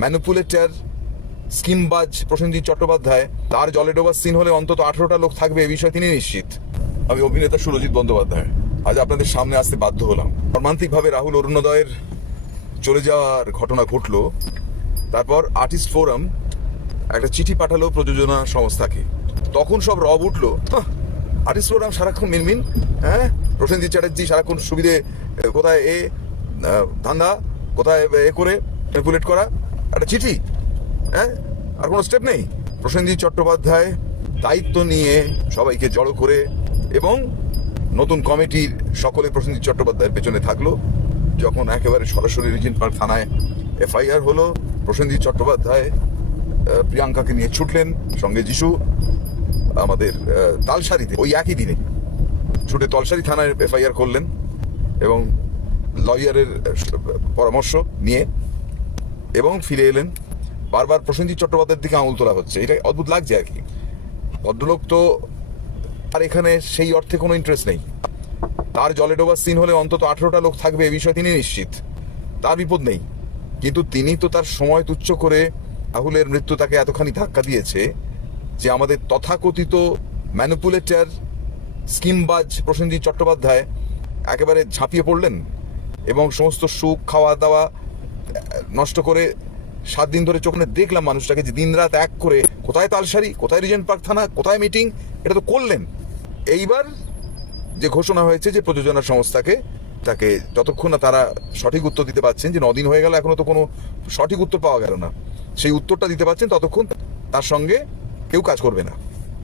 Manipulator, স্কিমবাজ Prosenjit Chattopadhyay, তার জলে ডোবার সিন হলে অন্তত 18টা লোক থাকবে এ বিষয়ে তিনি নিশ্চিত। আমি অভিনেতা সুরজিৎ বন্দ্যোপাধ্যায় আজ আপনাদের সামনে আসতে বাধ্য হলাম। মর্মান্তিকভাবে রাহুল অরুণোদয়ের চলে যাওয়ার ঘটনা ঘটলো, তারপর আর্টিস্ট ফোরাম একটা চিঠি পাঠালো প্রযোজনা সংস্থাকে। তখন সব রব উঠলো, আর্টিস্ট ফোরাম সারাক্ষণ মিনমিন, হ্যাঁ প্রসেনজিৎ চ্যাটার্জি সারাক্ষণ সুবিধে, কোথায় এ ধান্দা, কোথায় এ করে ম্যানিপুলেট করা, একটা চিঠি, হ্যাঁ আর কোনো স্টেপ নেই। প্রসেনজিৎ চট্টোপাধ্যায় দায়িত্ব নিয়ে সবাইকে জড়ো করে এবং নতুন কমিটির সকলে প্রসেনজিৎ চট্টোপাধ্যায়ের পেছনে থাকলো। যখন একেবারে সরাসরি রিজেন্ট পার্ক থানায় এফআইআর হলো, প্রসেনজিৎ চট্টোপাধ্যায় প্রিয়াঙ্কাকে নিয়ে ছুটলেন, সঙ্গে যিশু আমাদের তালসারিতে ওই একই দিনে ছুটে তলসারি থানায় এফআইআর করলেন এবং লয়ারের পরামর্শ নিয়ে এবং ফিরে এলেন। বারবার প্রসেনজিৎ চট্টোপাধ্যায়ের দিকে আঙুল তোলা হচ্ছে, এটা অদ্ভুত লাগছে আর কি। ভদ্রলোক তো আর এখানে সেই অর্থে কোনো ইন্টারেস্ট নেই। তার জলে ডোবার সিন হলে অন্তত 18টা লোক থাকবে এ বিষয়ে তিনি নিশ্চিত, তার বিপদ নেই। কিন্তু তিনি তো তার সময় তুচ্ছ করে রাহুলের মৃত্যু তাকে এতখানি ধাক্কা দিয়েছে যে আমাদের তথাকথিত ম্যানিপুলেটর, স্কিমবাজ প্রসেনজিৎ চট্টোপাধ্যায় একেবারে ঝাঁপিয়ে পড়লেন এবং সমস্ত সুখ খাওয়া দাওয়া নষ্ট করে 7 দিন ধরে চোখে দেখলাম মানুষটাকে যে দিনরাত এক করে কোথায় তালসারি, কোথায় রিজেন্ট পার্ক থানা, কোথায় মিটিং, এটা তো করলেন। এইবার যে ঘোষণা হয়েছে যে প্রযোজনা সংস্থাকে তাকে যতক্ষণ না তারা সঠিক উত্তর দিতে পারছেন, যে 9 দিন হয়ে গেল এখনো তো কোনো সঠিক উত্তর পাওয়া গেল না, সেই উত্তরটা দিতে পারছেন ততক্ষণ তার সঙ্গে কেউ কাজ করবে না।